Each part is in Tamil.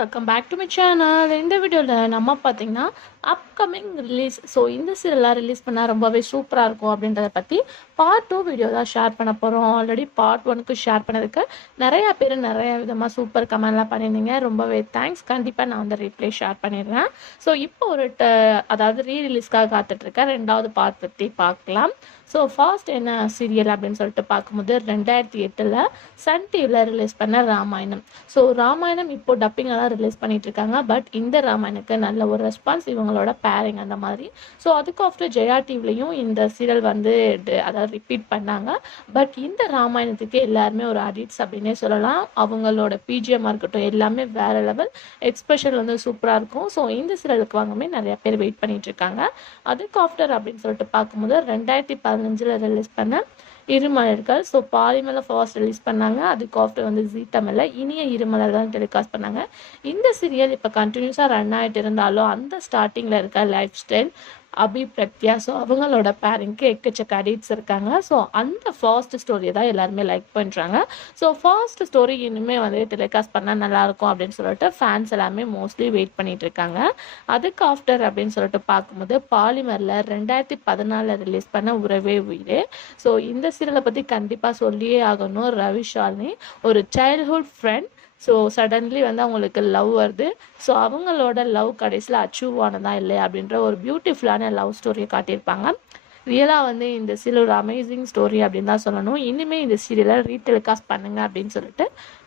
Welcome back to my channel. இந்த வீடியோவில் நம்ம பார்த்தீங்கன்னா அப்கமிங் ரிலீஸ், ஸோ இந்த சீரியல்லாம் ரிலீஸ் பண்ணால் ரொம்பவே சூப்பராக இருக்கும் அப்படின்றத பற்றி பார்ட் 2 வீடியோ தான் ஷேர் பண்ண போகிறோம். ஆல்ரெடி பார்ட் 1க்கு ஷேர் பண்ணதுக்கு நிறையா பேர் நிறைய விதமாக சூப்பர் கமெண்ட்லாம் பண்ணியிருந்தீங்க. ரொம்பவே தேங்க்ஸ். கண்டிப்பாக நான் வந்து ரீப்ளே ஷேர் பண்ணிடுறேன். ஸோ இப்போ அதாவது ரீரிலீஸ்க்காக காத்துட்ருக்கேன். 2வது பார்ட் பற்றி பார்க்கலாம். ஸோ ஃபர்ஸ்ட் என்ன சீரியல் அப்படின்னு சொல்லிட்டு பார்க்கும்போது 2008 சன் டிவியில் ரிலீஸ் பண்ண ராமாயணம். ஸோ ராமாயணம் இப்போ டப்பிங்கெல்லாம் ரிலீஸ் பண்ணிட்டு இருக்காங்க. பட் இந்த ராமாயணுக்கு நல்ல ஒரு ரெஸ்பான்ஸ், இவங்களோட பேரிங் அந்த மாதிரி. ஸோ அதுக்கு ஆஃப்டர் ஜெயா டிவிலையும் இந்த சீரியல் வந்து அதாவது ரிப்பீட் பண்ணாங்க. பட் இந்த ராமாயணத்துக்கு எல்லாருமே ஒரு அடிக்ட்ஸ் அப்படின்னே சொல்லலாம். அவங்களோட பிஜிஎம்மாக இருக்கட்டும் எல்லாமே வேற லெவல், எக்ஸ்பிரஷன் வந்து சூப்பராக இருக்கும். ஸோ இந்த சீரியலுக்கு வாங்கவே நிறைய பேர் வெயிட் பண்ணிட்டு இருக்காங்க. அதுக்கு ஆஃப்டர் அப்படின்னு சொல்லிட்டு பார்க்கும்போது 2015 ரிலீஸ் பண்ண இருமலர்கள். ஸோ பாலிமரில் ஃபர்ஸ்ட் ரிலீஸ் பண்ணாங்க. அதுக்கு ஆஃப்டர் வந்து ஜீ தமிழில் இனிய இருமலர்கள் டெலிகாஸ்ட் பண்ணாங்க. இந்த சீரியல் இப்போ கண்டினியூஸாக ரன் ஆகிட்டு இருந்தாலும் அந்த ஸ்டார்டிங்கில் இருக்க லைஃப் ஸ்டைல் அபி பிரக்யா, ஸோ அவங்களோட பேரிங்க்கு எக்கச்சக்க அடிக்ட்ஸ் இருக்காங்க. ஸோ அந்த ஃபர்ஸ்ட் ஸ்டோரியை தான் எல்லாருமே லைக் பண்ணுறாங்க. ஸோ ஃபர்ஸ்ட் ஸ்டோரி இனிமேல் வந்து டெலிகாஸ்ட் பண்ணால் நல்லாயிருக்கும் அப்படின்னு சொல்லிட்டு ஃபேன்ஸ் எல்லாமே மோஸ்ட்லி வெயிட் பண்ணிட்டு இருக்காங்க. அதுக்கு ஆஃப்டர் அப்படின்னு சொல்லிட்டு பார்க்கும்போது பாலிமரில் 2014 ரிலீஸ் பண்ண உறவே உயிரே. ஸோ இந்த சீரியலை பற்றி கண்டிப்பாக சொல்லியே ஆகணும். ரவி ஷாலினி ஒரு சைல்ட்ஹுட் ஃப்ரெண்ட். ஸோ சடன்லி வந்து அவங்களுக்கு லவ் வருது. ஸோ அவங்களோட லவ் கடைசியில் அச்சீவ் ஆனதா இல்லை அப்படின்ற ஒரு பியூட்டிஃபுல்லான லவ் ஸ்டோரியை காட்டியிருப்பாங்க. ரியலாக வந்து இந்த சீரியல் ஒரு அமேசிங் ஸ்டோரி அப்படின்னு தான் சொல்லணும். இனிமேல் இந்த சீரியலை ரீடெலிகாஸ்ட் பண்ணுங்க அப்படின்னு சொல்லிட்டு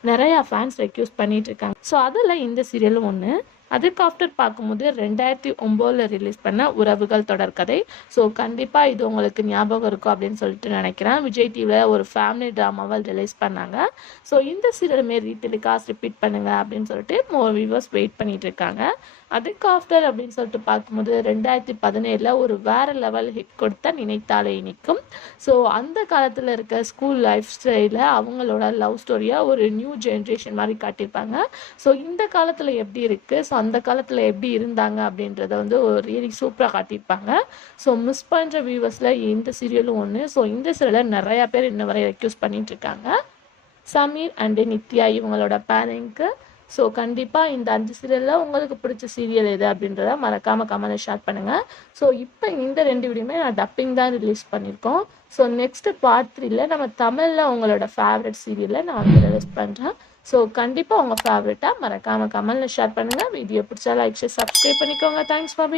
நிறையா ஃபேன்ஸ் ரெக்யூஸ்ட் பண்ணிட்டு இருக்காங்க. ஸோ அதில் இந்த சீரியலும் ஒன்று. அதுக்கு ஆஃப்டர் பார்க்கும்போது 2009 ரிலீஸ் பண்ண உறவுகள் தொடர்கதை. ஸோ கண்டிப்பாக இது உங்களுக்கு ஞாபகம் இருக்கும் அப்படின்னு சொல்லிட்டு நினைக்கிறேன். விஜய் டிவியில் ஒரு ஃபேமிலி ட்ராமாவை ரிலீஸ் பண்ணாங்க. ஸோ இந்த சீரியலுமே ரீடெலிகாஸ்ட் ரிப்பீட் பண்ணுங்க அப்படின்னு சொல்லிட்டு மோர் வியூவர்ஸ் வெயிட் பண்ணிட்டு இருக்காங்க. அதுக்கு ஆஃப்டர் அப்படின்னு சொல்லிட்டு பார்க்கும்போது 2017 ஒரு வேற லெவல் ஹிட் கொடுத்த நினைத்தாலே இனிக்கும். ஸோ அந்த காலத்தில் இருக்க ஸ்கூல் லைஃப் ஸ்டைலில் அவங்களோட லவ் ஸ்டோரியை ஒரு நியூ ஜென்ரேஷன் மாதிரி காட்டியிருப்பாங்க. ஸோ இந்த காலத்தில் எப்படி இருக்குது, ஸோ அந்த காலத்தில் எப்படி இருந்தாங்க அப்படின்றத வந்து ஒரு ரியலி சூப்பராக காட்டியிருப்பாங்க. ஸோ மிஸ் பண்ணுற வியூவர்ஸில் இந்த சீரியலும் ஒன்று. ஸோ இந்த சீரியலில் நிறையா பேர் இன்ன வரை ரெக்யூஸ் பண்ணிட்டு இருக்காங்க. சமீர் அண்டு நித்யா இவங்களோட பேரண்ட்க்கு. ஸோ கண்டிப்பாக இந்த 5 சீரியலில் உங்களுக்கு பிடிச்ச சீரியல் எது அப்படின்றத மறக்காமல் கமெண்ட்டில் ஷேர் பண்ணுங்கள். ஸோ இப்போ இந்த 2 வீடியோமே நான் டப்பிங் தான் ரிலீஸ் பண்ணியிருக்கோம். ஸோ நெக்ஸ்ட்டு பார்ட் 3ல நம்ம தமிழில் உங்களோட ஃபேவரட் சீரியலை நான் வந்து ரிலீஸ் பண்ணுறேன். ஸோ கண்டிப்பாக உங்கள் ஃபேவரட்டாக மறக்காமல் கமெண்ட்டில் ஷேர் பண்ணுங்கள். வீடியோ பிடிச்சா லைக் ஷேர் சப்ஸ்கிரைப் பண்ணிக்கோங்க. Thanks for